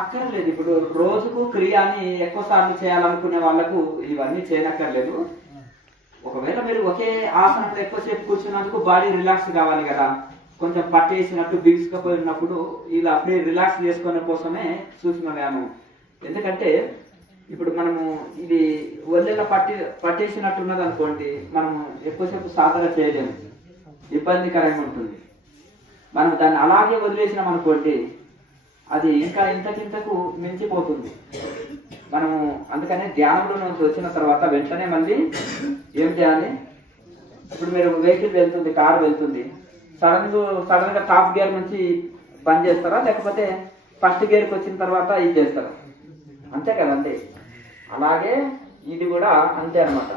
అక్కర్లేదు. ఇప్పుడు రోజుకు క్రియాని ఎక్కువ సార్లు చేయాలనుకునే వాళ్ళకు ఇవన్నీ చేయనక్కర్లేదు. ఒకవేళ మీరు ఒకే ఆసనంలో ఎక్కువసేపు కూర్చున్నందుకు బాడీ రిలాక్స్ కావాలి కదా, కొంచెం పట్టేసినట్టు బిగుసుకపోయినప్పుడు ఇలా అప్పుడే రిలాక్స్ చేసుకునే కోసమే సూక్ష్మ వ్యాయామం. ఎందుకంటే ఇప్పుడు మనము ఇది ఒళ్ళెల పట్టేసినట్టు ఉన్నది అనుకోండి, మనం ఎక్కువసేపు సాధన చేయలేము, ఇబ్బందికరంగా ఉంటుంది. మనం దాన్ని అలాగే వదిలేసినాం అనుకోండి, అది ఇంకా ఇంతకింతకు మించిపోతుంది. మనము అందుకనే ధ్యానంలో నుంచి వచ్చిన తర్వాత వెంటనే మళ్ళీ ఏం చేయాలి? ఇప్పుడు మీరు వెహికల్ వెళ్తుంది, కారు వెళ్తుంది, సడన్ గా టాప్ గేర్ నుంచి బంద్ చేస్తారా, లేకపోతే ఫస్ట్ గేర్కి వచ్చిన తర్వాత ఇది చేస్తారా? అంతే కదండి. అలాగే ఇది కూడా అంతే అనమాట.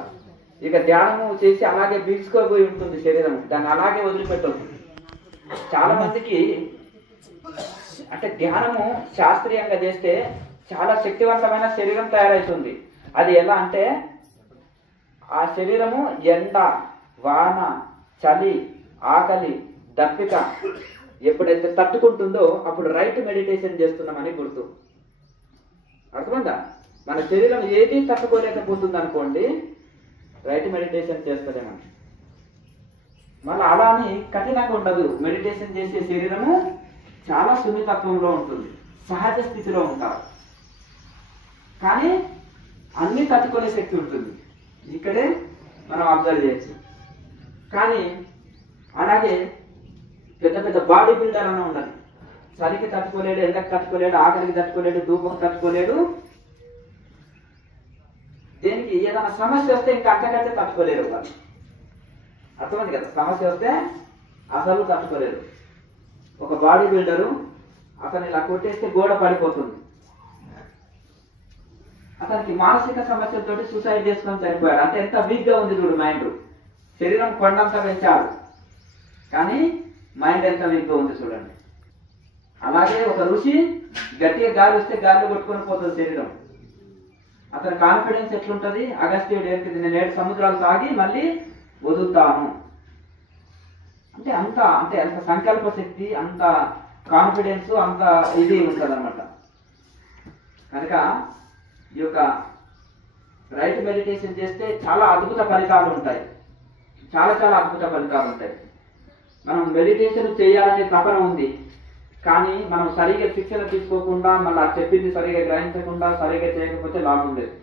ఇక ధ్యానము చేసి అలాగే బిగుసుకోపోయి ఉంటుంది శరీరం, దాన్ని అలాగే వదిలిపెట్టవచ్చు. చాలా మందికి అంటే ధ్యానము శాస్త్రీయంగా చేస్తే చాలా శక్తివంతమైన శరీరం తయారవుతుంది. అది ఎలా అంటే ఆ శరీరము ఎండ, వాన, చలి, ఆకలి, దప్పిక ఎప్పుడైతే తట్టుకుంటుందో అప్పుడు రైట్ మెడిటేషన్ చేస్తున్నామని గుర్తు. అర్థమైందా? మన శరీరం ఏది తట్టుకోలేకపోతుంది అనుకోండి, రైట్ మెడిటేషన్ చేస్తలేమని. మళ్ళీ అలా అని కఠినంగా ఉండదు. మెడిటేషన్ చేసే శరీరము చాలా సున్నితత్వంలో ఉంటుంది, సహజ స్థితిలో ఉంటారు. కానీ అన్ని తట్టుకునే శక్తి ఉంటుంది. ఇక్కడే మనం అబ్జర్వ్ చేయొచ్చు. కానీ అలాగే పెద్ద పెద్ద బాడీ బిల్డర్ అన్న ఉండాలి. చలికి తట్టుకోలేడు, ఎండకి తట్టుకోలేడు, ఆకలికి తట్టుకోలేడు, ధూపం తట్టుకోలేడు. దేనికి ఏదైనా సమస్య వస్తే ఇంకా అంతకంటే తట్టుకోలేరు వాళ్ళు. అర్థమైంది కదా? సమస్య వస్తే అసలు తట్టుకోలేరు. ఒక బాడీ బిల్డరు అతను ఇలా కొట్టేస్తే గోడ పడిపోతుంది. అతనికి మానసిక సమస్యలతో సూసైడ్ చేసుకొని చనిపోయాడు. అంటే ఎంత వీక్ గా ఉంది చూడు మైండ్. శరీరం కొండంత పెంచాడు, కానీ మైండ్ ఎంత వీక్ గా ఉంది చూడండి. అలాగే ఒక ఋషి గట్టిగా గాలి వస్తే గాలిలో కొట్టుకొని పోతుంది శరీరం. అతని కాన్ఫిడెన్స్ ఎట్లుంటది? అగస్త్యుడు ఏంటిది, నేను 7 సముద్రాలు తాగి మళ్ళీ వదులుతాను అంటే అంత సంకల్ప శక్తి, అంత కాన్ఫిడెన్స్, అంత ఇది ఉంటుంది అనమాట. కనుక ఈ యొక్క రైట్ మెడిటేషన్ చేస్తే చాలా అద్భుత ఫలితాలు ఉంటాయి. చాలా చాలా అద్భుత ఫలితాలు ఉంటాయి. మనం మెడిటేషన్ చేయాలనే తపన ఉంది, కానీ మనం సరిగా శిక్షణ తీసుకోకుండా, మళ్ళీ చెప్పింది సరిగా గ్రహించకుండా, సరిగా చేయకపోతే లాభం లేదు.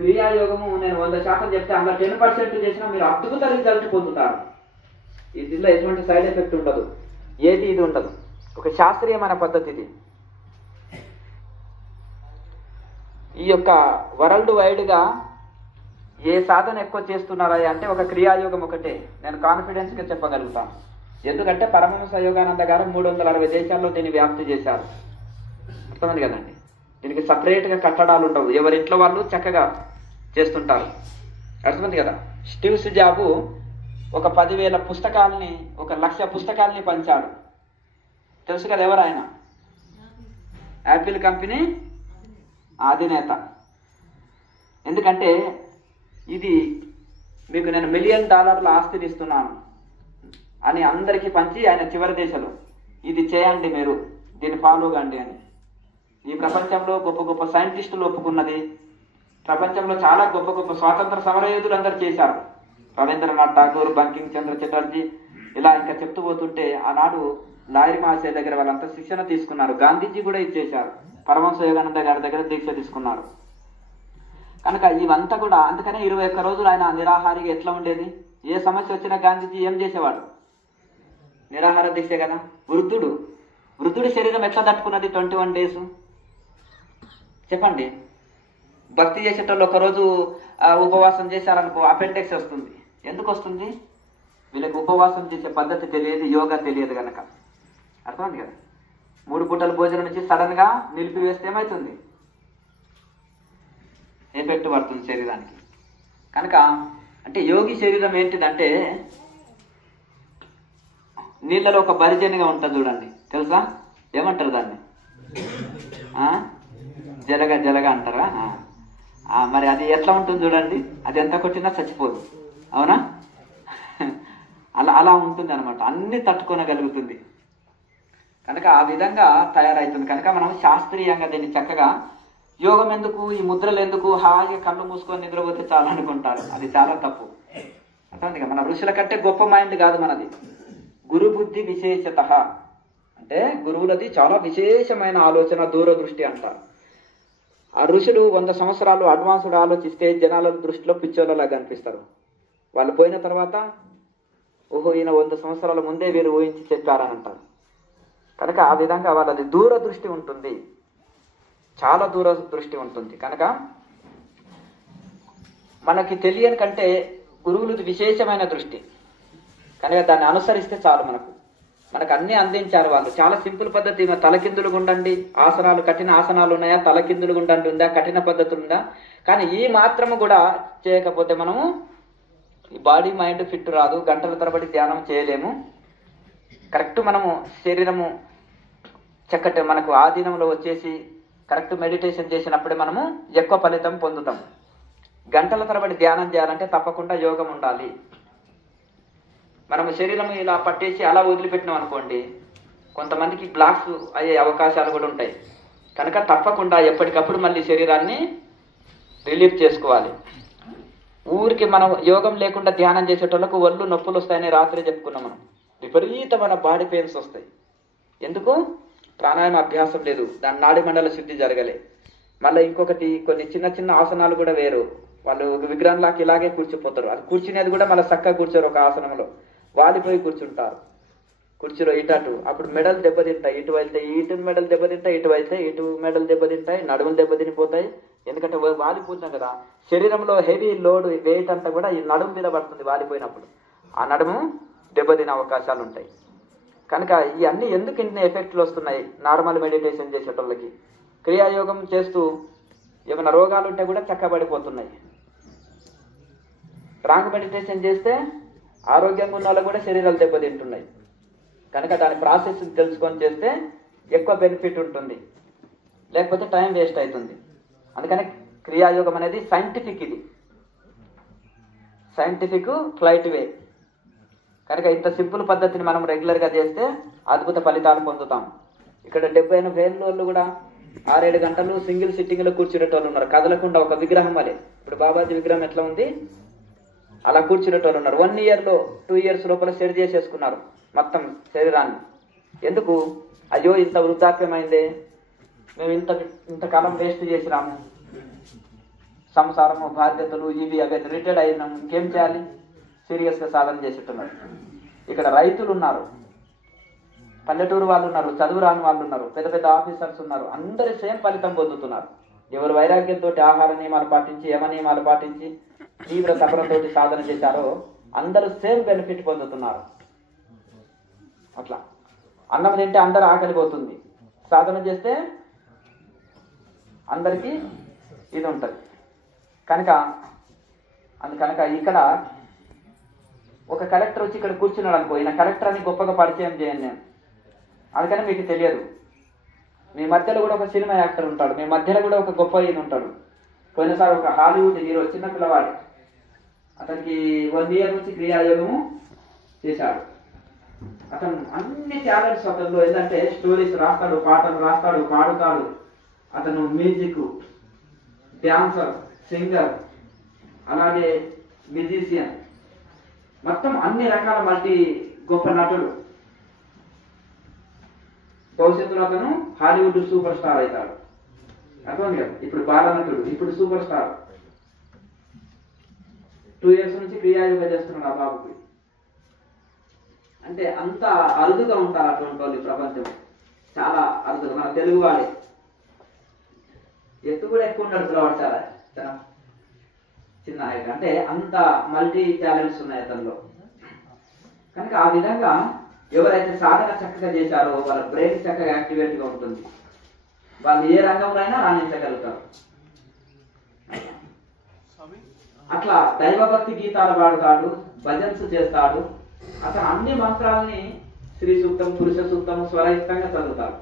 క్రియాయోగము నేను 100% చెప్తే అందులో 10% చేసినా మీరు అద్భుత రిజల్ట్ పొందుతారు. దీనిలో ఎటువంటి సైడ్ ఎఫెక్ట్ ఉండదు, ఏది ఇది ఉండదు. ఒక శాస్త్రీయమైన పద్ధతి ఇది. ఈ యొక్క వరల్డ్ వైడ్గా ఏ సాధన ఎక్కువ చేస్తున్నారా అంటే ఒక క్రియాయోగం ఒకటే నేను కాన్ఫిడెన్స్గా చెప్పగలుగుతాను. ఎందుకంటే పరమహంస యోగానంద గారు 360 దేశాల్లో దీన్ని వ్యాప్తి చేశారు. అర్థమైంది కదండి? దీనికి సపరేట్గా కట్టడాలు ఉండవు, ఎవరింట్లో వాళ్ళు చక్కగా చేస్తుంటారు. అర్థమైంది కదా? స్టీవ్ జాబు ఒక 10,000 పుస్తకాలని, 1,00,000 పుస్తకాలని పంచాడు. తెలుసు కదా ఎవరు ఆయన? యాపిల్ కంపెనీ అధినేత. ఎందుకంటే ఇది మీకు నేను $1 మిలియన్ ఆస్తిని ఇస్తున్నాను అని అందరికీ పంచి ఆయన చివరి దేశంలో ఇది చేయండి, మీరు దీన్ని ఫాలో కండి అని. ఈ ప్రపంచంలో గొప్ప గొప్ప సైంటిస్టులు ఒప్పుకున్నది. ప్రపంచంలో చాలా గొప్ప గొప్ప స్వాతంత్ర సమరయోధులు అందరూ చేశారు. రవీంద్రనాథ్ ఠాగూర్, బంకిం చంద్ర చటర్జీ, ఇలా ఇంకా చెప్తూ పోతుంటే ఆనాడు లాయర్ మహాశయ దగ్గర వాళ్ళంతా శిక్షణ తీసుకున్నారు. గాంధీజీ కూడా ఇచ్చేశారు. పరమహంస యోగానంద గారి దగ్గర దీక్ష తీసుకున్నారు. కనుక ఇవంతా కూడా అందుకనే 21 రోజులు ఆయన నిరాహారిగా ఎట్లా ఉండేది? ఏ సమస్య వచ్చినా గాంధీజీ ఏం చేసేవాడు? నిరాహార దీక్ష కదా. వృద్ధుడి శరీరం ఎట్లా తట్టుకున్నది 21 డేస్? చెప్పండి. భక్తి చేసేటోళ్ళు ఒకరోజు ఉపవాసం చేశారనుకో అపెండిక్స్ వస్తుంది. ఎందుకు వస్తుంది? వీళ్ళకి ఉపవాసం చేసే పద్ధతి తెలియదు, యోగా తెలియదు కనుక. అర్థమైంది కదా? 3 పూటల భోజనం నుంచి సడన్ గా నిలిపివేస్తే ఏమవుతుంది? ఎఫెక్ట్ పడుతుంది శరీరానికి. కనుక అంటే యోగి శరీరం ఏంటిదంటే నీళ్ళలో ఒక బరిజనిగా ఉంటుంది చూడండి, తెలుసా? ఏమంటారు దాన్ని? జలగ జలగ అంటారా? మరి అది ఎట్లా ఉంటుంది చూడండి, అది ఎంత కొట్టినా చచ్చిపోదు, అవునా? అలా ఉంటుంది అనమాట, అన్ని తట్టుకోనగలుగుతుంది. కనుక ఆ విధంగా తయారవుతుంది. కనుక మనం శాస్త్రీయంగా దీన్ని చక్కగా యోగం ఎందుకు, ఈ ముద్రలు ఎందుకు, హాయిగా కళ్ళు మూసుకొని నిద్రపోతే చాలు అనుకుంటారు. అది చాలా తప్పు. అర్థమైంది. మన ఋషుల కంటే గొప్ప మైండ్ కాదు మనది. గురు బుద్ధి విశేషత అంటే గురువులది చాలా విశేషమైన ఆలోచన, దూరదృష్టి అంటారు. ఆ ఋషులు 100 సంవత్సరాలు అడ్వాన్స్డ్ ఆలోచిస్తే జనాల దృష్టిలో పిచ్చోళ్ళలా కనిపిస్తారు. వాళ్ళు పోయిన తర్వాత ఓహో ఈయన 100 సంవత్సరాల ముందే వీరు ఊహించి చెప్పారని అంటారు. కనుక ఆ విధంగా వాళ్ళది దూరదృష్టి ఉంటుంది, చాలా దూరదృష్టి ఉంటుంది. కనుక మనకి తెలియని కంటే గురువులది విశేషమైన దృష్టి. కనుక దాన్ని అనుసరిస్తే చాలు. మనకు అన్ని అందించారు వాళ్ళు. చాలా సింపుల్ పద్ధతి. తలకిందులుగా ఉండండి, ఆసనాలు కఠిన ఆసనాలు ఉన్నాయా, తలకిందులుగా ఉండండి ఉందా, కఠిన పద్ధతులు ఉందా. కానీ ఈ మాత్రము కూడా చేయకపోతే మనము ఈ బాడీ మైండ్ ఫిట్ రాదు, గంటల తరబడి ధ్యానం చేయలేము. కరెక్ట్ మనము శరీరము చక్కటి మనకు ఆధీనంలో వచ్చేసి కరెక్ట్ మెడిటేషన్ చేసినప్పుడే మనము ఎక్కువ ఫలితం పొందుతాం. గంటల తరబడి ధ్యానం చేయాలంటే తప్పకుండా యోగం ఉండాలి. మనము శరీరం ఇలా పట్టేసి అలా వదిలిపెట్టినాం అనుకోండి, కొంతమందికి బ్లాక్స్ అయ్యే అవకాశాలు కూడా ఉంటాయి. కనుక తప్పకుండా ఎప్పటికప్పుడు మళ్ళీ శరీరాన్ని రిలీఫ్ చేసుకోవాలి. ఊరికి మనం యోగం లేకుండా ధ్యానం చేసేటోళ్ళకు ఒళ్ళు నొప్పులు వస్తాయని రాత్రి చెప్పుకున్నాం మనం. విపరీతమైన బాడీ పెయిన్స్ వస్తాయి. ఎందుకు? ప్రాణాయామ అభ్యాసం లేదు, దాని నాడి మండల శుద్ధి జరగలే. మళ్ళీ ఇంకొకటి కొన్ని చిన్న చిన్న ఆసనాలు కూడా వేరు. వాళ్ళు విగ్రహంలాకి ఇలాగే కూర్చిపోతారు. అది కూర్చునేది కూడా మళ్ళీ చక్కగా కూర్చోరు, ఒక ఆసనంలో వాలిపోయి కూర్చుంటారు కుర్చీలో ఇటు. అప్పుడు మెడలు దెబ్బతింటాయి, ఇటు వెళ్తే ఇటు మెడలు దెబ్బతింటాయి, ఇటు వెళ్తే ఇటు మెడలు దెబ్బతింటాయి, నడుములు దెబ్బతినిపోతాయి. ఎందుకంటే వాలిపోతున్నాం కదా, శరీరంలో హెవీ లోడ్ వెయిట్ అంతా కూడా ఈ నడుము మీద పడుతుంది. వాలిపోయినప్పుడు ఆ నడుము దెబ్బతినే అవకాశాలు ఉంటాయి. కనుక ఇవన్నీ ఎందుకు ఇన్ని ఎఫెక్ట్లు వస్తున్నాయి? నార్మల్ మెడిటేషన్ చేసేటోళ్ళకి క్రియాయోగం చేస్తూ ఏమైనా రోగాలు ఉంటే కూడా చక్కబడిపోతున్నాయి. రాంగ్ మెడిటేషన్ చేస్తే ఆరోగ్యంగా ఉన్న వాళ్ళకు కూడా శరీరాలు దెబ్బతింటున్నాయి. కనుక దాని ప్రాసెస్ తెలుసుకొని చేస్తే ఎక్కువ బెనిఫిట్ ఉంటుంది, లేకపోతే టైం వేస్ట్ అవుతుంది. అందుకని క్రియాయోగం అనేది సైంటిఫిక్, ఇది సైంటిఫిక్ ఫ్లైట్ వే. కనుక ఇంత సింపుల్ పద్ధతిని మనం రెగ్యులర్గా చేస్తే అద్భుత ఫలితాలు పొందుతాం. ఇక్కడ 70-80 వాళ్ళు కూడా 6-7 గంటలు సింగిల్ సిట్టింగ్లో కూర్చునేటోళ్ళు ఉన్నారు, కదలకుండా ఒక విగ్రహం వలె. ఇప్పుడు బాబాజీ విగ్రహం ఎట్లా ఉంది అలా కూర్చునేటోళ్ళు ఉన్నారు. 1 ఇయర్లో 2 ఇయర్స్ లోపల సెట్ చేసేసుకున్నారు మొత్తం శరీరాన్ని. ఎందుకు? అయ్యో ఇంత వృద్ధాప్యమైందే, మేము ఇంతకాలం వేస్ట్ చేసినాము, సంసారము బాధ్యతలు ఇవి అవి రిటైర్డ్ అయినాము, ఇంకేం చేయాలి? సీరియస్గా సాధన చేసేట్టున్నారు. ఇక్కడ రైతులు ఉన్నారు, పల్లెటూరు వాళ్ళు ఉన్నారు, చదువు రాని వాళ్ళు ఉన్నారు, పెద్ద పెద్ద ఆఫీసర్స్ ఉన్నారు. అందరూ సేమ్ ఫలితం పొందుతున్నారు. ఎవరు వైరాగ్యంతో ఆహార నియమాలు పాటించి, యమ నియమాలు పాటించి, తీవ్ర తపనతో సాధన చేశారో అందరూ సేమ్ బెనిఫిట్ పొందుతున్నారు. అట్లా అన్నం తింటే అందరూ ఆకలిపోతుంది, సాధన చేస్తే అందరికీ ఇది ఉంటుంది. కనుక ఇక్కడ ఒక కలెక్టర్ వచ్చి ఇక్కడ కూర్చున్నాడు అనుకో, ఈయన కలెక్టర్ అని గొప్పగా పరిచయం చేయండి నేను, అందుకని మీకు తెలియదు. మీ మధ్యలో కూడా ఒక సినిమా యాక్టర్ ఉంటాడు, మీ మధ్యలో కూడా ఒక గొప్ప ఈయన ఉంటాడు. పోయినసారి ఒక హాలీవుడ్ హీరో చిన్న పిల్లవాడు, అతనికి 1 ఇయర్ నుంచి క్రియాయోగము చేశాడు. అతను అన్ని టాలెంట్స్ అతనిలో ఏంటంటే స్టోరీస్ రాస్తాడు, పాటలు రాస్తాడు, పాడుతాడు. అతను మ్యూజిక్, డాన్సర్, సింగర్, అలాగే మ్యూజిషియన్, మొత్తం అన్ని రకాల మల్టీ గొప్ప నటుడు. భవిష్యత్తులో అతను హాలీవుడ్ సూపర్ స్టార్ అవుతాడు. అర్థం కదా? ఇప్పుడు బాలనటుడు, ఇప్పుడు సూపర్ స్టార్. 2 ఇయర్స్ నుంచి క్రియాయోగం చేస్తున్నాడు ఆ బాబుకి. అంటే అంత అరుదుగా ఉంటారు అటువంటి వాళ్ళు ఈ ప్రపంచం, చాలా అరుదుగా. మన తెలుగు వాడే ఎత్తు కూడా ఎక్కువ ఉంటాడు పిల్లవాడు, చాలా చిన్న హైట్. అంటే అంత మల్టీ టాలెంట్స్ ఉన్నాయి అతనిలో. కనుక ఆ విధంగా ఎవరైతే సాధన చక్కగా చేశారో వాళ్ళ బ్రెయిన్ చక్కగా యాక్టివేట్గా ఉంటుంది, వాళ్ళు ఏ రంగంలో అయినా రాణించగలుగుతారు. అట్లా దైవభక్తి గీతాలు పాడుతాడు, భజన్స్ చేస్తాడు. అతను అన్ని మంత్రాలని శ్రీ సూక్తం, పురుష సూక్తం స్వరయుక్తంగా చదువుతాడు.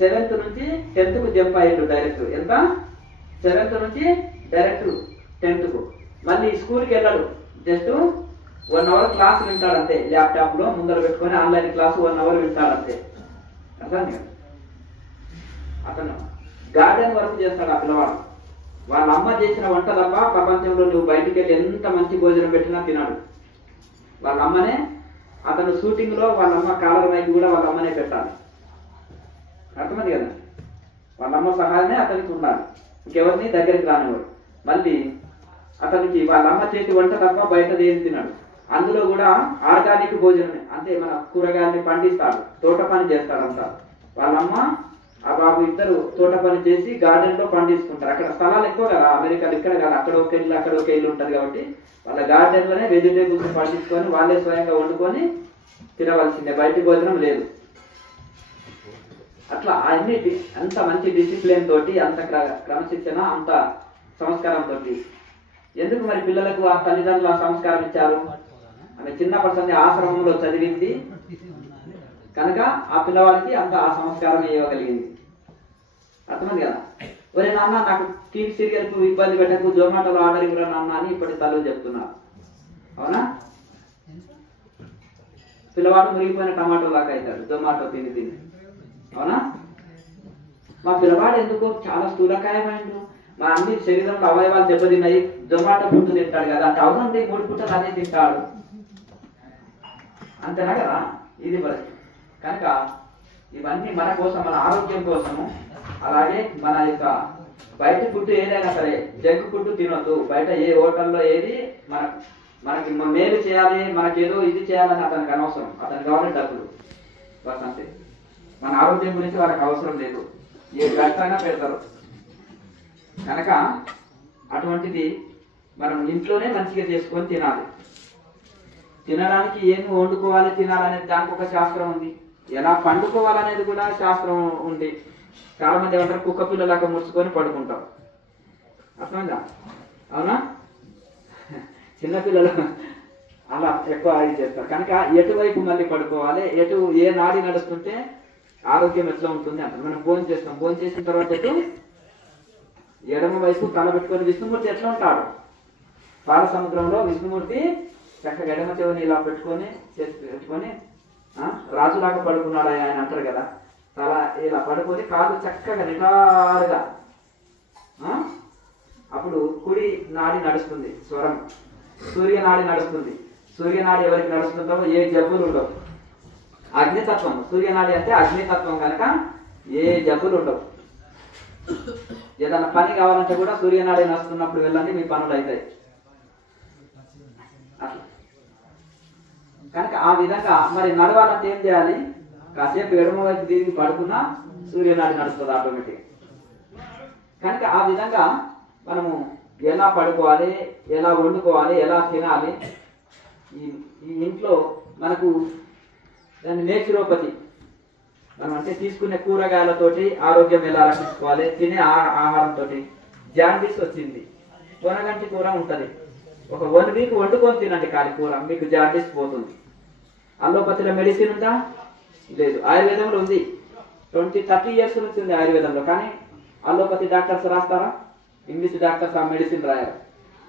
7th నుంచి 10th కు జంప్ అయ్యాడు డైరెక్ట్. ఎంత? 7th నుంచి డైరెక్ట్ 10th కు. మళ్ళీ స్కూల్కి వెళ్ళాడు, జస్ట్ 1 అవర్ క్లాస్ వింటాడంతే. ల్యాప్టాప్ లో ముందర పెట్టుకొని ఆన్లైన్ క్లాస్ 1 అవర్ వింటాడంతే. అర్థం కదా? అతను గార్డెన్ వర్క్ చేస్తాడు ఆ పిల్లవాడు. వాళ్ళ అమ్మ చేసిన వంట తప్ప ప్రపంచంలో నువ్వు బయటికి వెళ్ళి ఎంత మంచి భోజనం పెట్టినా తినాడు. వాళ్ళ అమ్మనే, అతను షూటింగ్ లో వాళ్ళ అమ్మ కాలర్ మైక్ కూడా వాళ్ళ అమ్మనే పెట్టాలి. అర్థమైంది కదా? వాళ్ళ అమ్మ సహాయమే అతనికి ఉండాలి, ఇంకెవరిని దగ్గరికి రానివాడు. మళ్ళీ అతనికి వాళ్ళ అమ్మ చేతి వంట తప్ప బయట ఏది తిన్నాడు. అందులో కూడా ఆర్గానిక్ భోజనమే, అంటే మన కూరగాయల్ని పండిస్తాడు, తోట పని చేస్తాడంతా. వాళ్ళ అమ్మ ఆ బాబు ఇద్దరు తోట పని చేసి గార్డెన్ లో పండిస్తుంటారు. అక్కడ స్థలాలు ఎక్కువ కదా, అమెరికాలో ఇక్కడ కాదు, అక్కడ ఒక ఇల్లు అక్కడ ఒక ఇల్లు ఉంటది కాబట్టి వాళ్ళ గార్డెన్ లోనే వెజిటేబుల్స్ పండించుకొని వాళ్ళే స్వయంగా వండుకొని తినవలసిందే, బయటి భోజనం లేదు. అట్లా అన్నిటి అంత మంచి డిసిప్లిన్ తోటి, అంత క్రమశిక్షణ, అంత సంస్కారం తోటి. ఎందుకు మరి పిల్లలకు ఆ తల్లిదండ్రులు ఆ సంస్కారం ఇచ్చారు? ఆమె చిన్నప్పటి ఆశ్రమంలో చదివింది కనుక ఆ పిల్లవాడికి అంత ఆ సంస్కారం ఇవ్వగలిగింది. అర్థమైంది కదా? ఒరే నాన్న నాకు టీవీ సీరియల్ కు ఇబ్బంది పెట్టకు, జొమాటోలో ఆర్డర్ ఇవ్వరా నాన్న అని ఇప్పటి తల్లు చెప్తున్నారు. అవునా? పిల్లవాడు మురిగిపోయిన టమాటో లాగా అవుతాడు జొమాటో తిని తిని. అవునా? మా పిల్లవాడు ఎందుకో చాలా స్థూలకాయమైండు, మా అన్ని శరీరంలో అవయవాలు దెబ్బతిన్నాయి, జొమాటో ఫుడ్ తింటాడు కదా అంటే అవునండి, 3 పూటలు అదే తింటాడు. అంతేనా కదా? ఇది పరిస్థితి. కనుక ఇవన్నీ మన కోసం, మన ఆరోగ్యం కోసము. అలాగే మన యొక్క బయట ఫుడ్ ఏదైనా సరే జంక్ ఫుడ్ తినొద్దు. బయట ఏ హోటల్లో ఏది మనకి మేలు చేయాలి, మనకేదో ఇది చేయాలని అతనికి అనవసరం. అతనికి కావాలి డబ్బులు బస్, అంతే. మన ఆరోగ్యం గురించి వాళ్ళకి అవసరం లేదు, ఏ కష్టంగా పెడతారు. కనుక అటువంటిది మనం ఇంట్లోనే మంచిగా చేసుకొని తినాలి. తినడానికి ఏమి వండుకోవాలి, తినాలనేది దానికి ఒక శాస్త్రం ఉంది. ఎలా పండుకోవాలనేది కూడా శాస్త్రం ఉంది. చాలా మంది ఏమంటారు, కుక్క పిల్లలాగా ముడుచుకొని పడుకుంటాం. అర్థమైందా? అవునా? చిన్నపిల్లలు అలా ఎక్కువ ఇది చేస్తారు. కనుక ఎటువైపు మళ్ళీ పడుకోవాలి, ఏ నాడి నడుస్తుంటే ఆరోగ్యం ఎట్లా ఉంటుంది అంటారు. మనం భోజనం చేస్తాం, భోజనం చేసిన తర్వాత ఎడమ వైపు తల పెట్టుకొని విష్ణుమూర్తి ఎట్లా ఉంటాడు? పాల సముద్రంలో విష్ణుమూర్తి చక్కగా ఎడమ చెవిని ఇలా పెట్టుకొని చేసి పెట్టుకొని రాజులాగా పడుకున్నాడు ఆయన అంటారు కదా. తల ఇలా పడుకొని కాళ్ళు చక్కగా నిటారుగా, అప్పుడు కుడి నాడి నడుస్తుంది, స్వరం సూర్యనాడి నడుస్తుంది. సూర్యనాడి ఎవరికి నడుస్తుందో ఏ జబ్బులు ఉండవు. అగ్నితత్వం, సూర్యనాడి అంటే అగ్నితత్వం కనుక ఏ జబ్బులు ఉండవు. ఏదైనా పని కావాలంటే కూడా సూర్యనాడి నడుస్తున్నప్పుడు వెళ్ళండి, మీ పనులు అవుతాయి. అట్లా కనుక ఆ విధంగా మరి నడవాలంటే ఏం చేయాలి? కాసేపు ఎడమ వైపు తిరిగి పడుకున్నా సూర్యనాడి నడుస్తుంది ఆటోమేటిక్. కనుక ఆ విధంగా మనము ఎలా పడుకోవాలి, ఎలా వండుకోవాలి, ఎలా తినాలి, ఈ ఇంట్లో మనకు దాన్ని నేచురోపతి, మనం అంటే తీసుకునే కూరగాయలతోటి ఆరోగ్యం ఎలా రక్షించుకోవాలి, తినే ఆహారంతో. జాండీస్ వచ్చింది, పొనగంటి కూర ఉంటుంది, ఒక 1 వీక్ వండుకొని తినండి కాలి కూర, మీకు జాండీస్ పోతుంది. అల్లోపతిలో మెడిసిన్ ఉందా? లేదు. ఆయుర్వేదంలో ఉంది, 20-30 years నుంచి ఉంది ఆయుర్వేదంలో. కానీ అల్లోపతి డాక్టర్స్ రాస్తారా? ఇంగ్లీష్ డాక్టర్స్ ఆ మెడిసిన్ రాయారు.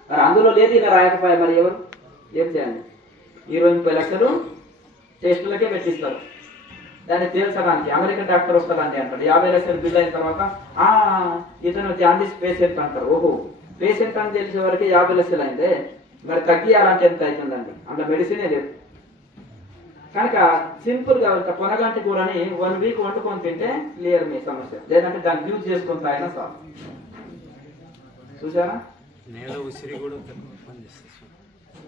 మరి అందులో లేదు, ఇలా రాయకపోయా మరి ఎవరు ఏం చేయండి? 20-30 లక్షలు టెస్టులకే పెట్టిస్తారు దాన్ని తేల్చడానికి. అమెరికన్ డాక్టర్ వస్తాడండి అంటాడు, 50 లక్షలు బిల్ అయిన తర్వాత ఇతను జాండీస్ పేషెంట్ అంటారు. ఓహో, పేషెంట్ అని తెలిసే వరకు 50 లక్షలు అయిందే, మరి తగ్గియాలంటే ఎంత అవుతుందండి? అందులో మెడిసినే లేదు. కనుక సింపుల్ గా పొనగంటి కూరని 1 వీక్ వండుకొని తింటే క్లియర్ మీ సమస్య. లేదంటే దాన్ని యూజ్ చేసుకుని తాగినా సార్. చూసారా?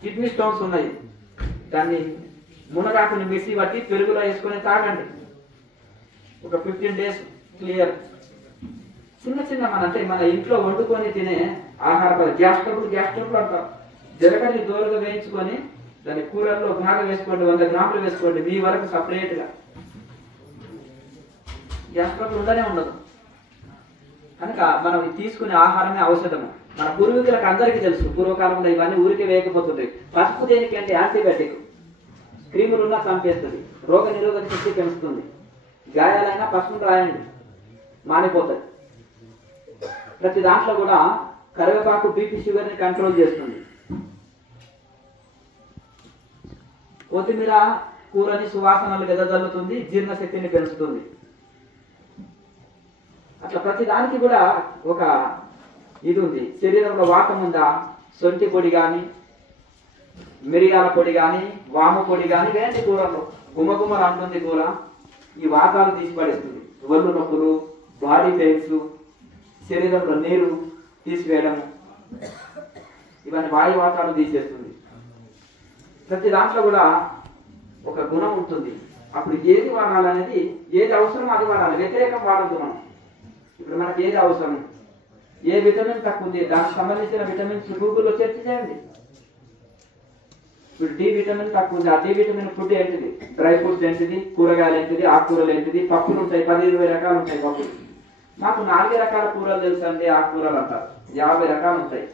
కిడ్నీ స్టోన్స్ ఉన్నాయి, దాన్ని మునగాకుని మిక్సీ పట్టి పెరుగులో వేసుకొని తాగండి, ఒక 15 days క్లియర్. చిన్న చిన్న మన ఇంట్లో వండుకొని తినే ఆహార గ్యాస్ ట్రబుల్ అంటారు. జరగని దూరంగా వేయించుకొని దాన్ని కూరల్లో బాగా వేసుకోండి, 100 గ్రాములు వేసుకోండి, మీ వరకు సపరేట్ గా. గ్యాస్ ట్రబుల్ ఉండనే ఉండదు. కనుక మనం తీసుకునే ఆహారమే ఔషధము. మన పూర్వీకులకు అందరికీ తెలుసు, పూర్వకాలంలో ఇవన్నీ ఊరికే వేయకపోతుంటాయి. పసుపు దేనికి అంటే యాంటీబయాటిక్, క్రిములున్నా చంపేస్తుంది, రోగ నిరోధక శక్తి పెంచుతుంది. గాయాలైనా పసుపును రాయండి మానిపోతుంది. ప్రతి దాంట్లో కూడా కరివేపాకు బీపీ షుగర్ని కంట్రోల్ చేస్తుంది. కొత్తిమీర కూరని సువాసనలు వెదజల్లుతుంది, జీర్ణశక్తిని పెంచుతుంది. అట్లా ప్రతి దానికి కూడా ఒక ఇది ఉంది. శరీరంలో వాతం ఉందా, సొంటి పొడి కానీ, మిరియాల పొడి కానీ, వాము పొడి కానీ వేయండి కూరలో. గుమగుమలు అంటుంది కూర. ఈ వాతాలు తీసి పడేస్తుంది. ఒళ్ళు నొప్పులు, బాడీ పెయిన్స్, శరీరంలో నీరు తీసివేయడము, ఇవన్నీ వాయు వాతాలు తీసేస్తుంది. ప్రతి దాంట్లో కూడా ఒక గుణం ఉంటుంది. అప్పుడు ఏది వాడాలనేది, ఏది అవసరం అది వాడాలి, వ్యతిరేకం వాడద్దు మనం. ఇప్పుడు మనకి ఏది అవసరం, ఏ విటమిన్ తక్కువ ఉంది, దానికి సంబంధించిన విటమిన్స్ గూగుల్లో సెర్చ్ చేయండి. ఇప్పుడు డి విటమిన్ తక్కువ ఉంది, ఆ డి విటమిన్ ఫుడ్ ఏంటిది, డ్రై ఫ్రూట్స్ ఏంటిది, కూరగాయలు ఏంటిది, ఆకుకూరలు ఏంటిది, పప్పులు ఉంటాయి, 10-20 రకాలు ఉంటాయి పప్పులు. మాకు 4 రకాల కూరలు తెలుసు అండి, ఆకుకూరలు అంటారు. 50 రకాలు ఉంటాయి.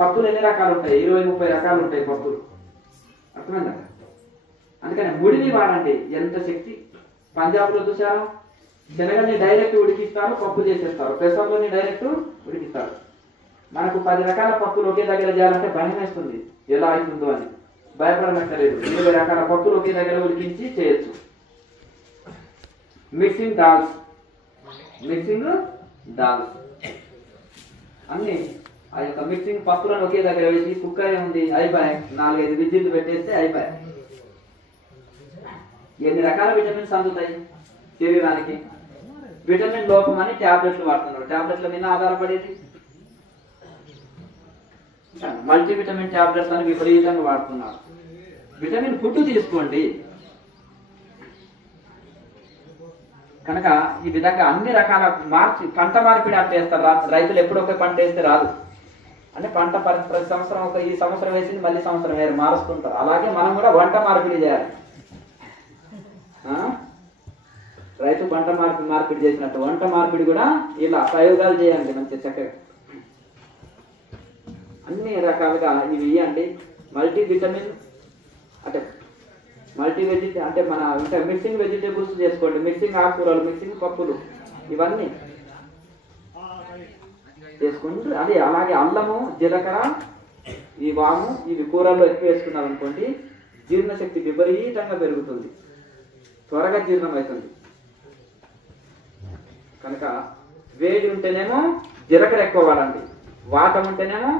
పప్పులు ఎన్ని రకాలు ఉంటాయి, 20-30 రకాలు ఉంటాయి పప్పులు. అర్థమైందా? అందుకని ముడిని వాడండి, ఎంత శక్తి. పంజాబ్లో చూసారా, శనగని డైరెక్ట్ ఉడికిస్తారు, పప్పు చేసేస్తారు. పెసర్లోని డైరెక్ట్ ఉడికిస్తారు. మనకు 10 రకాల పప్పులు ఒకే దగ్గర చేయాలంటే భయం వేస్తుంది, ఎలా అవుతుందో అని. భయపడనక్కర్లేదు, 20 రకాల పప్పులు ఒకే దగ్గర ఉడికించి చేయొచ్చు. మిక్సింగ్ దాల్స్ అన్ని ఆ యొక్క మిక్సింగ్ పప్పులను ఒకే దగ్గర వేసి కుక్కర్ ఉంది అయిపోయాయి, 4-5 విజిల్లు పెట్టేస్తే అయిపోయాయి. ఎన్ని రకాల విటమిన్స్ అందుతాయి శరీరానికి. విటమిన్ లోపం అని టాబ్లెట్లు వాడుతున్నారు, టాబ్లెట్ల మీద ఆధారపడేది. మల్టీవిటమిన్ టాబ్లెట్స్ అని విపరీతంగా వాడుతున్నారు. విటమిన్ ఫుడ్ తీసుకోండి. కనుక ఈ విధంగా అన్ని రకాల పంట మార్పిడి అంటే వేస్తారు. రైతులు ఎప్పుడు ఒకే పంట వేస్తే రాదు, అంటే పంట ప్రతి సంవత్సరం ఈ సంవత్సరం వేసింది మళ్ళీ సంవత్సరం వేరు మారుస్తుంటారు. అలాగే మనం కూడా వంట మార్పిడి చేయాలి. రైతు పంట మార్పిడి చేసినట్టు వంట మార్పిడి కూడా ఇలా ప్రయోగాలు చేయండి మంచి చక్కగా. అన్ని రకాలుగా ఇవి ఇవ్వండి. మల్టీవిటమిన్ అంటే అంటే మన ఇంకా మిక్సింగ్ వెజిటేబుల్స్ చేసుకోండి, మిక్సింగ్ ఆకుకూరలు, మిక్సింగ్ పప్పులు, ఇవన్నీ చేసుకుంటూ అది. అలాగే అల్లము, జీలకర్ర, ఈ వాము, ఇవి కూరల్లో ఎక్కువ వేసుకున్నారు అనుకోండి, జీర్ణశక్తి విపరీతంగా పెరుగుతుంది, త్వరగా జీర్ణం అవుతుంది. కనుక వేడి ఉంటేనేమో జీలకర్ర ఎక్కువ వాడండి, వాతం ఉంటేనేమో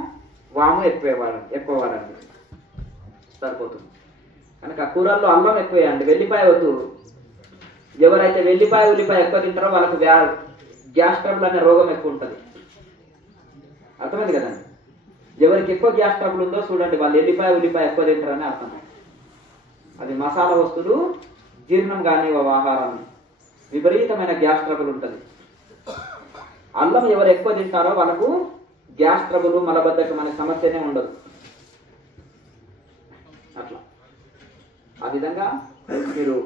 వాము ఎక్కువ వాడండి, సరిపోతుంది. కనుక కూరల్లో అల్లం ఎక్కువ వేయండి, వెల్లిపాయ వద్దు. ఎవరైతే వెల్లిపాయ ఉల్లిపాయ ఎక్కువ తింటారో వాళ్ళకు గ్యాస్ ట్రబుల్ అనే రోగం ఎక్కువ ఉంటుంది. అర్థమైంది కదండి. ఎవరికి ఎక్కువ గ్యాస్ ట్రబుల్ ఉందో చూడండి, వాళ్ళు ఎల్లిపాయ ఉల్లిపాయ ఎక్కువ తింటారని అర్థం. అది మసాలా వస్తువులు జీర్ణం కానీ ఆహారాన్ని విపరీతమైన గ్యాస్ ట్రబుల్ ఉంటుంది. అల్లం ఎవరు ఎక్కువ తింటారో వాళ్ళకు గ్యాస్ ట్రబుల్, మలబద్ధకం అనే సమస్యనే ఉండదు. అట్లా ఆ విధంగా మీరు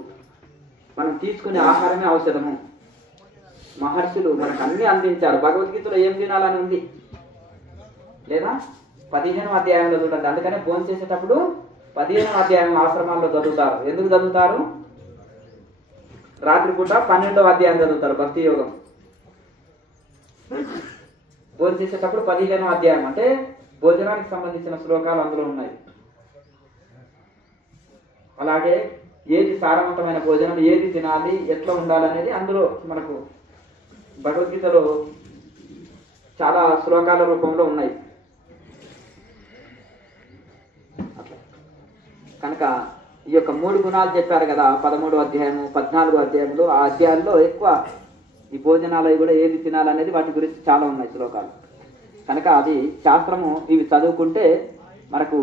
మనం తీసుకునే ఆహారమే ఔషధము. మహర్షులు మనకు అన్ని అందించారు. భగవద్గీతలో ఏం తినాలని ఉంది లేదా 15వ అధ్యాయంలో చూడండి. అందుకనే భోజనం చేసేటప్పుడు 15వ అధ్యాయం ఆశ్రమాల్లో చదువుతారు. ఎందుకు చదువుతారు? రాత్రిపూట 12వ అధ్యాయం చదువుతారు భక్తి యోగం. భోజనం చేసేటప్పుడు 15వ అధ్యాయం అంటే భోజనానికి సంబంధించిన శ్లోకాలు అందులో ఉన్నాయి. అలాగే ఏది సారవంతమైన భోజనం, ఏది తినాలి, ఎట్లా ఉండాలనేది అందులో మనకు భగవద్గీతలో చాలా శ్లోకాల రూపంలో ఉన్నాయి. కనుక ఈ యొక్క 3 గుణాలు చెప్పారు కదా 13వ అధ్యాయము 14వ అధ్యాయంలో. ఆ అధ్యాయాల్లో ఎక్కువ ఈ భోజనాలు కూడా ఏది తినాలనేది వాటి గురించి చాలా ఉన్నాయి శ్లోకాలు. కనుక అది శాస్త్రము ఇవి చదువుకుంటే మనకు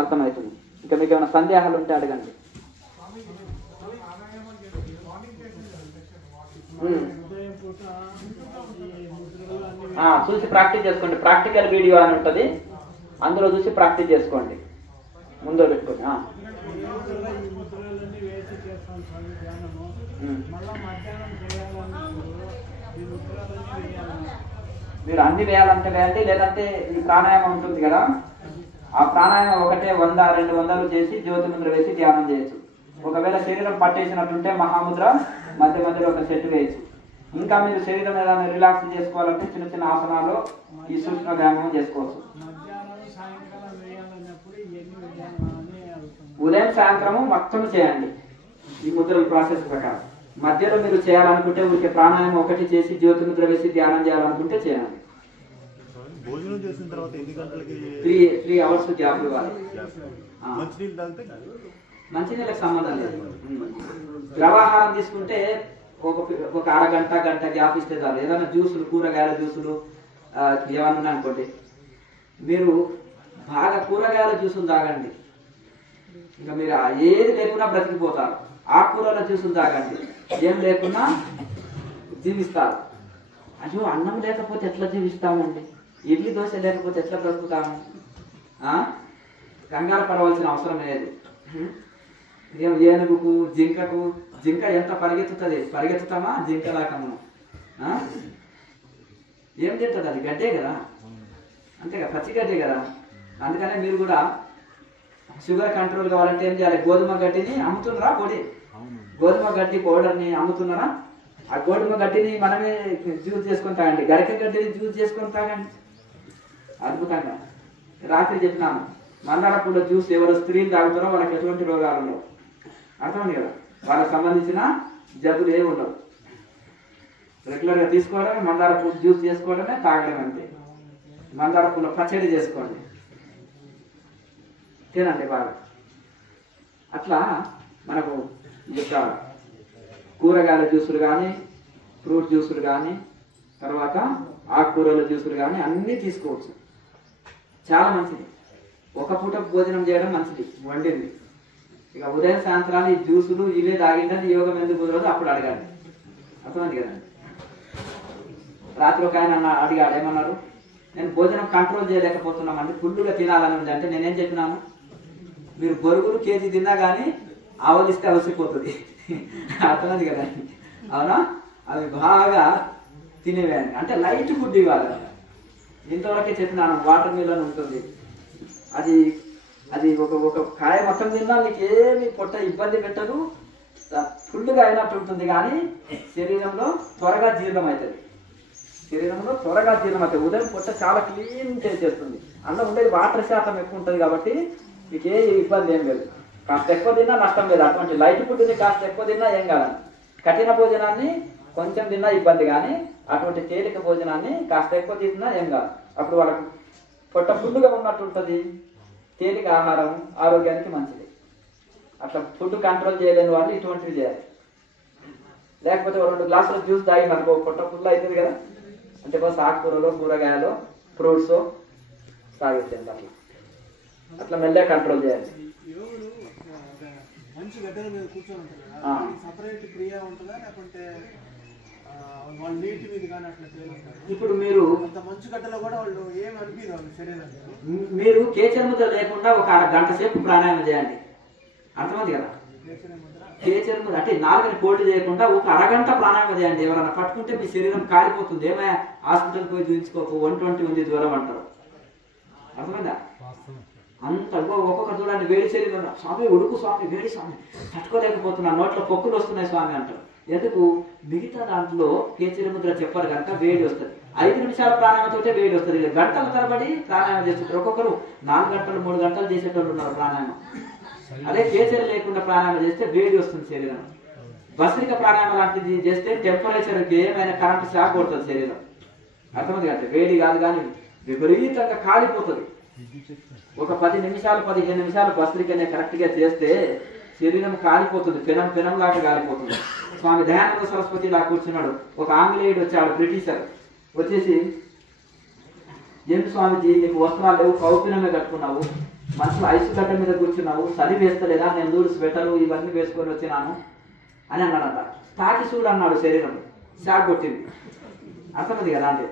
అర్థమవుతుంది. ఇంకా మీకు ఏమైనా సందేహాలు ఉంటే అడగండి. చూసి ప్రాక్టీస్ చేసుకోండి. ప్రాక్టికల్ వీడియో అని ఉంటుంది, అందులో చూసి ప్రాక్టీస్ చేసుకోండి. ముందు పెట్టుకోండి. మళ్ళా మధ్యాహ్నం చేయాలన్నప్పుడు మీరు అన్ని వేయాలంటే వేయండి, లేదంటే ఈ ప్రాణాయామం ఉంటుంది కదా, ఆ ప్రాణాయామం ఒకటే 100, 200 చేసి జ్యోతి ముద్ర వేసి ధ్యానం చేయొచ్చు. ఒకవేళ శరీరం పట్టేసినట్టుంటే మహాముద్ర మధ్య మధ్యలో ఒక సెట్ వేయచ్చు. ఇంకా మీరు శరీరం ఏదైనా రిలాక్స్ చేసుకోవాలంటే చిన్న చిన్న ఆసనాలు ఈ సూక్ష్మ వ్యాయామం చేసుకోవచ్చు. ఉదయం సాయంత్రము మొత్తం చేయండి ఈ ముద్రల ప్రాసెస్ ప్రకారం. మధ్యలో మీరు చేయాలనుకుంటే ఊరికే ప్రాణాయామం ఒకటి చేసి జ్యోతి ముద్ర వేసి ధ్యానం చేయాలనుకుంటే చేయండి. భోజనం చేసిన తర్వాత ఎన్ని గంటలకి? 3 hours గ్యాప్ ఇవ్వాలి. మంచినీళ్ళకి సంబంధం లేదు. ద్రవాహారం తీసుకుంటే ఒక అరగంట గంట గ్యాప్ ఇస్తే చాలు. ఏదైనా జ్యూసులు, కూరగాయల జ్యూసులు ఏమన్నా అనుకోండి, మీరు బాగా కూరగాయల జ్యూసులు తాగండి, ఇంకా మీరు ఏది లేకున్నా బ్రతికిపోతారు. ఆకుకూరల జ్యూసులు తాగండి, ఏం లేకున్నా జీవిస్తారు. అయ్యో అన్నం లేకపోతే ఎట్లా జీవిస్తామండి, ఇడ్లీ దోశ లేకపోతే ఎట్లా బ్రతుకుతాము? కంగారు పడవలసిన అవసరం లేదు. ఏనుగుకు, జింకకు, జింక ఎంత పరిగెత్తుతుంది, పరిగెత్తుతామా జింకలాగా మనం? ఏం తింటుంది అది? గడ్డే కదా, అంతేగా, పచ్చి గడ్డే కదా. అందుకనే మీరు కూడా షుగర్ కంట్రోల్ కావాలంటే ఏం చేయాలి? గోధుమ గడ్డిని అమ్ముతున్నారా? పొడి గోధుమ గడ్డి పౌడర్ని అమ్ముతున్నారా? ఆ గోధుమ గడ్డిని మనమే జ్యూస్ చేసుకొని తాగండి, గరిక గడ్డిని జ్యూస్ చేసుకొని తాగండి, అద్భుతంగా. రాత్రి చెప్పినాను, మందార పూల జ్యూస్ ఎవరు స్త్రీలు తాగుతారో వాళ్ళకి ఎటువంటి రోగాలు ఉండవు. అర్థమైంది కదా? వాళ్ళకి సంబంధించిన జబ్బులు ఏమి ఉండవు. రెగ్యులర్గా తీసుకోవడమే, మందార పూల జ్యూస్ చేసుకోవడమే, తాగడం అంతే. మందార పూల పచ్చడి చేసుకోండి, తినండి బాగా. అట్లా మనకు ఇంకా కూరగాయల జ్యూసులు కానీ, ఫ్రూట్ జ్యూసులు కానీ, తర్వాత ఆకుకూరల జ్యూసులు కానీ అన్నీ తీసుకోవచ్చు. చాలా మంచిది. ఒక పూట భోజనం చేయడం మంచిది, వండింది. ఇక ఉదయం సాయంత్రాలు ఈ జ్యూసులు ఇవే తాగిందని యోగం ఎందుకు కుదరదు అప్పుడు అడగాలి. అర్థమైంది కదండి? రాత్రి ఒక ఆయన అడిగాడు, ఏమన్నారు, నేను భోజనం కంట్రోల్ చేయలేకపోతున్నామండి, ఫుల్గా తినాలని ఉంది అంటే నేనేం చెప్పినాను, మీరు బొరుగులు కేజీ తిన్నా కానీ ఆవలిస్తే అవసిపోతుంది. అర్థమైంది కదా? అవునా? అవి బాగా తినేవేయండి, అంటే లైట్ ఫుడ్ ఇవ్వాలి. ఇంతవరకే చెప్పినాను. వాటర్ మిలన్ ఉంటుంది, అది అది ఒక కాయ మొత్తం తిన్నా నీకు ఏమి పొట్ట ఇబ్బంది పెట్టదు, ఫుల్గా అయినట్టు ఉంటుంది, కానీ శరీరంలో త్వరగా జీర్ణం అవుతుంది. శరీరంలో త్వరగా జీర్ణం అవుతుంది. ఉదయం పొట్ట చాలా క్లీన్ చేసేస్తుంది. అందులో ఉండేది వాటర్ శాతం ఎక్కువ ఉంటుంది కాబట్టి మీకు ఏ ఇబ్బంది ఏం లేదు. కాస్త ఎక్కువ తిన్నా నష్టం లేదు. అటువంటి లైట్ ఫుడ్ని కాస్త ఎక్కువ తిన్నా ఏం కాదు. కఠిన భోజనాన్ని కొంచెం తిన్నా ఇబ్బంది, కానీ అటువంటి తేలిక భోజనాన్ని కాస్త ఎక్కువ తిన్నా ఏం కాదు. అప్పుడు వాళ్ళకు పొట్ట ఫుల్గా ఉన్నట్టు ఉంటుంది. తేలిక ఆహారం ఆరోగ్యానికి మంచిది. అట్లా ఫుడ్ కంట్రోల్ చేయలేని వాళ్ళు ఇటువంటివి చేయాలి. లేకపోతే 2 గ్లాసుల జ్యూస్ తాగి మనకు పొట్ట ఫుల్ అవుతుంది కదా, అంటే బస్ ఆకుకూరలో, కూరగాయలు, ఫ్రూట్స్ తాగిస్తుంది. అట్లా అట్లా మెల్లగా కంట్రోల్ చేయాలి. ఇప్పుడు మీరు కేచర్ ముద్ర లేకుండా ఒక అరగంట సేపు ప్రాణాయామం చేయండి. అర్థమైంది కదా? కేచర్ ముద్ర అంటే 4 కోల్డ్ చేయకుండా ఒక అరగంట ప్రాణాయామం చేయండి. ఎవరైనా పట్టుకుంటే మీ శరీరం కాలిపోతుంది, ఏమైనా హాస్పిటల్ పోయి చూపించుకోకు, 120 ఉంది జ్వరం అంటారు. అర్థమైందా? అంత ఒక్కొక్క చూడండి, వేడి శరీరం, స్వామి ఉడుకు స్వామి, వేడి స్వామి, తట్టుకోలేకపోతున్నా, నోట్లో పొక్కులు వస్తున్నాయి స్వామి అంటారు. ఎందుకు? మిగతా దాంట్లో కేచర ముద్ర చెప్పారు కనుక వేడి వస్తుంది. 5 నిమిషాల ప్రాణాయామంతో వేడి వస్తుంది. గంటల తరబడి ప్రాణాయామం చేస్తుంటారు. ఒక్కొక్కరు 4 గంటలు 3 గంటలు చేసేటోళ్ళు ఉన్నారు ప్రాణాయామం. అదే కేచర లేకుండా ప్రాణాయామం చేస్తే వేడి వస్తుంది శరీరం. భస్త్రిక ప్రాణాయామం లాంటిది చేస్తే టెంపరేచర్కి ఏమైనా కరెంట్ షాక్ కొడుతుంది శరీరం. అర్థమైంది అంటే వేడి కాదు, కానీ విపరీతంగా కాలిపోతుంది. ఒక 10 నిమిషాలు 15 నిమిషాలు భస్త్రికనే కరెక్ట్గా చేస్తే శరీరం కాలిపోతుంది, పెనం లాగా కాలిపోతుంది. స్వామి దయానంద సరస్వతి ఇలా కూర్చున్నాడు. ఒక ఆంగ్లేయుడు వచ్చాడు, బ్రిటిషర్ వచ్చేసి, ఏంటి స్వామిజీ నీకు వస్త్రాలు లేవు, కౌపినమే కట్టుకున్నావు, మనసులో ఐసు గడ్డ మీద కూర్చున్నావు, చలి వేస్తలేదా, నేను 2 స్వెటర్లు ఇవన్నీ వేసుకొని వచ్చినాను అని అన్నాడంట. తాకి చూడు అన్నాడు, శరీరం షాక్ కొట్టింది. అర్థమైంది కదా? అంటే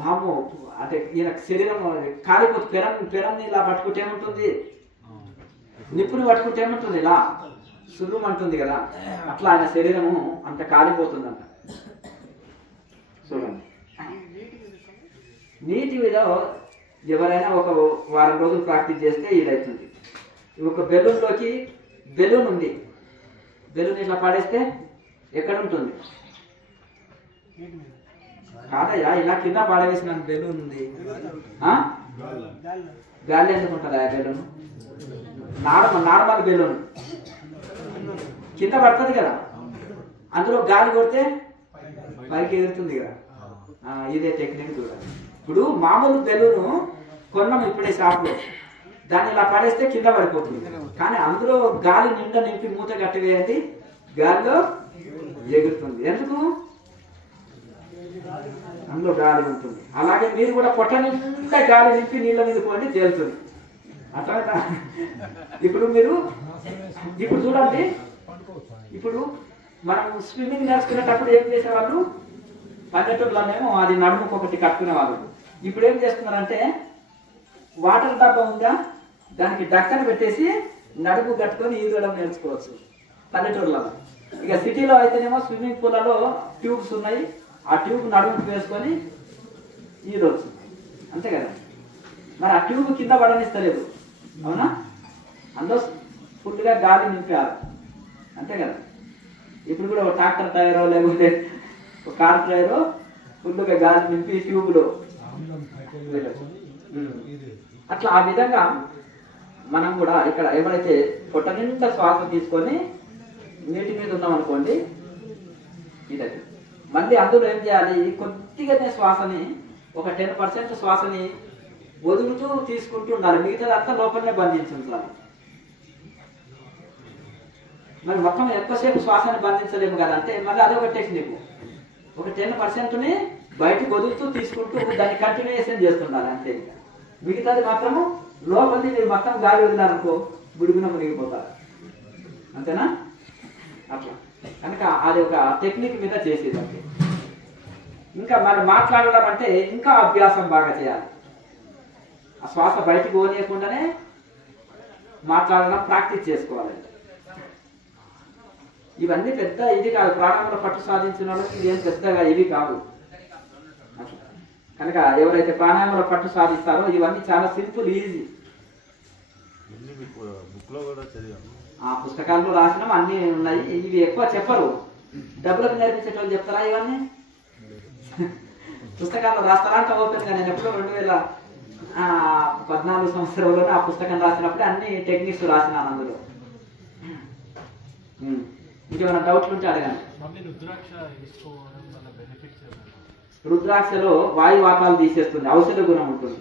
వాము, అంటే ఈయన శరీరం కాలిపోతుంది. పెరం ఇలా పట్టుకుంటే ఏముంటుంది, నిప్పుని పట్టుకుంటే ఏముంటుంది, ఇలా సులుం అంటుంది కదా, అట్లా ఆయన శరీరము అంత కాలిపోతుందంట. చూడండి. నీటి మీద ఎవరైనా ఒక వారం రోజులు ప్రాక్టీస్ చేస్తే ఇదవుతుంది. ఒక బెలూన్లోకి బెలూన్ ఉంది, బెలూన్ ఇట్లా పడేస్తే ఎక్కడ ఉంటుంది? కాదయ్యా, ఇలా కింద పాడవేసిన బెలూన్ ఉంది, గాలి ఎందుకు ఉంటుంది ఆ బెలూన్? నార్మల్ బెలూన్ కింద పడుతుంది కదా, అందులో గాలి కొడితే పైకి ఎగురుతుంది కదా. ఇదే టెక్నిక్ చూడాలి. ఇప్పుడు మామూలు బెలూను కొన్నాం ఇప్పుడే షాప్లో, దాన్ని ఇలా పడేస్తే కింద పడిపోతుంది. కానీ అందులో గాలి నిండా నింపి మూత కట్టివేయండి, గాలిలో ఎగురుతుంది. ఎందుకు? అందులో గాలి ఉంటుంది. అలాగే మీరు కూడా పొట్ట నిండా గాలి నింపి నీళ్ళ మీద పోండి, తేలుతుంది. అట్లా ఇప్పుడు చూడండి, ఇప్పుడు మనం స్విమ్మింగ్ నేర్చుకునేటప్పుడు ఏం చేసేవాళ్ళు? పల్లెటూరులోనేమో అది నడుముకు ఒకటి కట్టుకునేవాళ్ళు. ఇప్పుడు ఏం చేస్తున్నారంటే వాటర్ డబ్బా ఉందా, దానికి డక్కని పెట్టేసి నడుము కట్టుకొని ఈదడం నేర్చుకోవచ్చు పల్లెటూరులో. ఇక సిటీలో అయితేనేమో స్విమ్మింగ్ పూలలో ట్యూబ్స్ ఉన్నాయి, ఆ ట్యూబ్ నడుముకు వేసుకొని ఈదవచ్చు, అంతే కదా. మరి ఆ ట్యూబ్ కింద పడనిస్తలేదు, అవునా? అందులో ఫుల్గా గాలి నింపారు, అంతే కదా. ఇప్పుడు కూడా ఒక ట్రాక్టర్ టైరో లేకపోతే ఒక కార్ టైరో ఫుల్గా గాలి నింపి ట్యూబ్లో అట్లా. ఆ విధంగా మనం కూడా ఇక్కడ ఎవరైతే పొట్ట నిండా శ్వాస తీసుకొని నీటి మీద ఉన్నాం అనుకోండి, ఇదది మళ్ళీ అందులో ఏం చేయాలి? కొద్దిగానే శ్వాసని, ఒక 10% శ్వాసని వదులుతూ తీసుకుంటూ ఉండాలి, మిగతాదంతా లోపలనే బంధించాలి. మరి మొత్తం ఎక్కువసేపు శ్వాసని బంధించలేము కదా, అంటే మళ్ళీ అదొక టెక్నిక్. ఒక 10%ని బయటకు వదులుతూ తీసుకుంటూ దాన్ని కంటిన్యూషన్ చేస్తుండాలి, అంతే. మిగతాది మాత్రము లోపలిది మీరు మొత్తం గాలి వదిలారనుకో బుడిగున మునిగిపోతారు, అంతేనా? అట్లా కనుక అది ఒక టెక్నిక్ మీద చేసేది. అంతే. ఇంకా మనం మాట్లాడడం అంటే ఇంకా అభ్యాసం బాగా చేయాలి. ఆ శ్వాస బయటకు పోనీయకుండానే మాట్లాడడం ప్రాక్టీస్ చేసుకోవాలి. ఇవన్నీ పెద్ద ఇది కాదు, ప్రాణంలో పట్టు సాధించిన వాళ్ళకి ఇదేం పెద్దగా ఇవి కాదు. కనుక ఎవరైతే ప్రాణాయామంలో పట్టు సాధిస్తారో ఇవన్నీ చాలా సింపుల్, ఈజీ. ఆ పుస్తకాల్లో రాసినాం, అన్ని ఉన్నాయి. ఇవి ఎక్కువ చెప్పరు, డబ్బులకు నేర్పించేటోళ్ళు చెప్తారా ఇవన్నీ? పుస్తకాల్లో రాస్తారా అంటే ఓపెన్ గా. నేను ఎప్పుడో 2014 సంవత్సరంలోనే ఆ పుస్తకం రాసినప్పుడే అన్ని టెక్నిక్స్ రాసినాను అందులో. ఇంకేమైనా డౌట్లు ఉంటే అడగండి. రుద్రాక్షలో వాయు వాతాలు తీసేస్తుంది, ఔషధ గుణం ఉంటుంది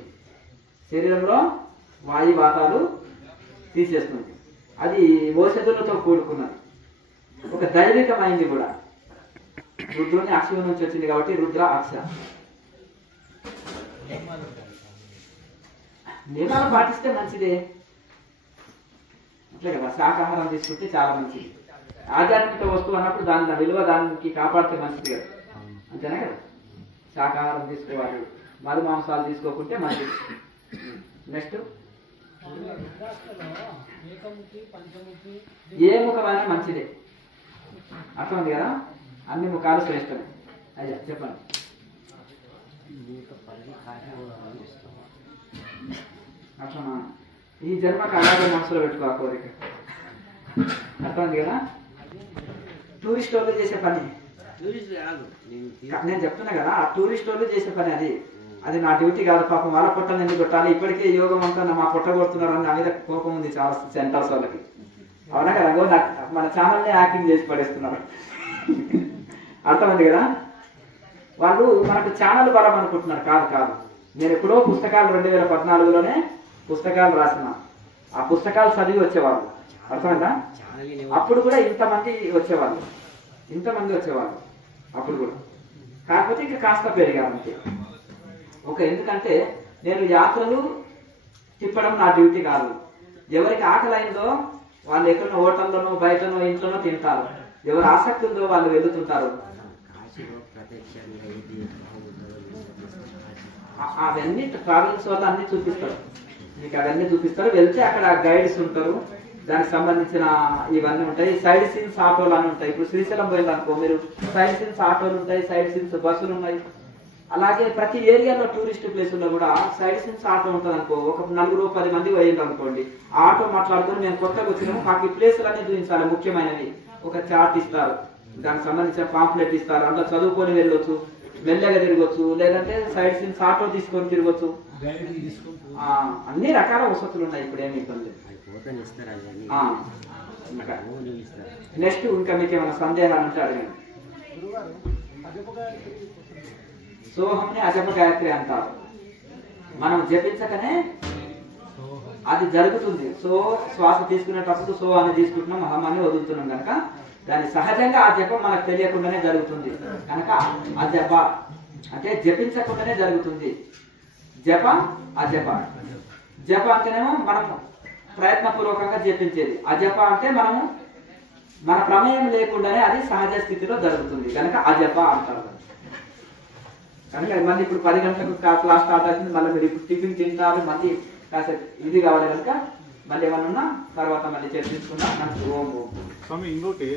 శరీరంలో, వాయు వాతాలు తీసేస్తుంది. అది ఔషధులతో కూడుకున్నది, ఒక దైవికమైంది కూడా. రుద్రుని అక్షయం నుంచి వచ్చింది కాబట్టి రుద్ర అక్ష. నియమాలు పాటిస్తే మంచిదే, అట్లే కదా. శాకాహారం తీసుకుంటే చాలా మంచిది. ఆధ్యాత్మిక వస్తువు అన్నప్పుడు దాని విలువ దానికి కాపాడితే మంచిది కదా, అంతేనా కదా. శాకాహారం తీసుకోవాలి, మధు మాంసాలు తీసుకోకుంటే మంచిది. నెక్స్ట్, ఏ ముఖమైనా మంచిదే, అర్థం ఉంది కదా. అన్ని ముఖాలు శ్రేష్టమే. అయ్యా చెప్పండి. అట్లా ఈ జన్మకు అలాగే మనసులో పెట్టుకో ఆ కోరిక, అర్థం ఉంది కదా. టూరిస్ట్ వాళ్ళు చేసే పని నేను చెప్తున్నా కదా, ఆ టూరిస్ట్ వాళ్ళు చేసే పని అది నా డ్యూటీ కాదు. పాపం వాళ్ళ పొట్టను ఎందుకు కొట్టాలి? ఇప్పటికే యోగం అంతా మా పొట్ట కొడుతున్నారు అని నా మీద కోపం ఉంది చాలా సెంటర్స్ వాళ్ళకి, అవునా కదా. మన ఛానల్ని యాక్టింగ్ చేసి పడేస్తున్నారు, అర్థమైంది కదా. వాళ్ళు మనకు ఛానల్ బలం అనుకుంటున్నారు, కాదు. నేను ఎప్పుడో పుస్తకాలు 2014లోనే పుస్తకాలు రాసిన, ఆ పుస్తకాలు చదివి వచ్చేవాళ్ళు, అర్థమైందా. అప్పుడు కూడా ఇంతమంది వచ్చేవాళ్ళు అప్పుడు కూడా. కాకపోతే ఇంకా కాస్త పెరిగామంతే. ఎందుకంటే నేను యాత్రలు తిప్పడం నా డ్యూటీ కాదు. ఎవరికి ఆకలి అయిందో వాళ్ళు ఎక్కడో హోటల్లోనో బయటనో ఇంట్లోనో తింటారు, ఎవరు ఆసక్తి ఉందో వాళ్ళు వెళ్తుంటారు. అవన్నీ ట్రావెల్స్ వల్ల అన్ని చూపిస్తారు మీకు, అవన్నీ చూపిస్తారు. వెళ్తే అక్కడ గైడ్స్ ఉంటారు, దానికి సంబంధించిన ఇవన్నీ ఉంటాయి. సైడ్ సీన్స్ ఆటోలు అని ఉంటాయి. ఇప్పుడు శ్రీశైలం పోయిందనుకో మీరు, సైడ్ సీన్స్ ఆటోలు ఉంటాయి, సైడ్ సీన్స్ బస్సులు ఉన్నాయి. అలాగే ప్రతి ఏరియాలో టూరిస్ట్ ప్లేసుల్లో కూడా సైడ్ సీన్స్ ఆటో ఉంటుంది అనుకో, ఒక 4-10 మంది పోయింది అనుకోండి, ఆటో మాట్లాడుకొని మేము కొత్తగా వచ్చినాము మాకు ఈ ప్లేసులన్నీ చూపించాలి ముఖ్యమైనవి, ఒక చార్ట్ ఇస్తారు, దానికి సంబంధించిన పాంప్లెట్ ఇస్తారు, అందులో చదువుకొని వెళ్ళొచ్చు, మెల్లగా తిరగొచ్చు, లేదంటే సైడ్ సీన్స్ ఆటో తీసుకొని తిరగొచ్చు, అన్ని రకాల వసతులు ఉన్నాయి. ఇప్పుడు ఏమి ఇబ్బంది లేదు. నెక్స్ట్ ఇంకా మీకు ఏమైనా సందేహాలు ఉంటే అడగండి. సోహంని అజప గాయత్రి అంటారు. మనం జపించకనే అది జరుగుతుంది. సో శ్వాస తీసుకునేటప్పుడు సో అని తీసుకుంటున్నాం, హం అని వదులుతున్నాం కనుక దాని సహజంగా ఆ జపం మనకు తెలియకుండానే జరుగుతుంది కనుక అజప అంటే జపించకుండానే జరుగుతుంది. జప అజప. జప అంటేనేమో మనం ప్రయత్నపూర్వకంగా జపించేది, అజప అంటే మనము మన ప్రమేయం లేకుండానే అది సహజ స్థితిలో జరుగుతుంది కనుక అజప అంటారు. కనుక మళ్ళీ ఇప్పుడు 10 గంటలకు క్లాస్ స్టార్ట్ అవుతుంది, మళ్ళీ మీరు ఇప్పుడు టిఫిన్ తింటారు, మళ్ళీ కాసేపు ఇది కావాలి కనుక మళ్ళీ ఏమన్నా తర్వాత మళ్ళీ చర్చించుకున్నా. ఓం ఓం స్వామి ఇంకోటి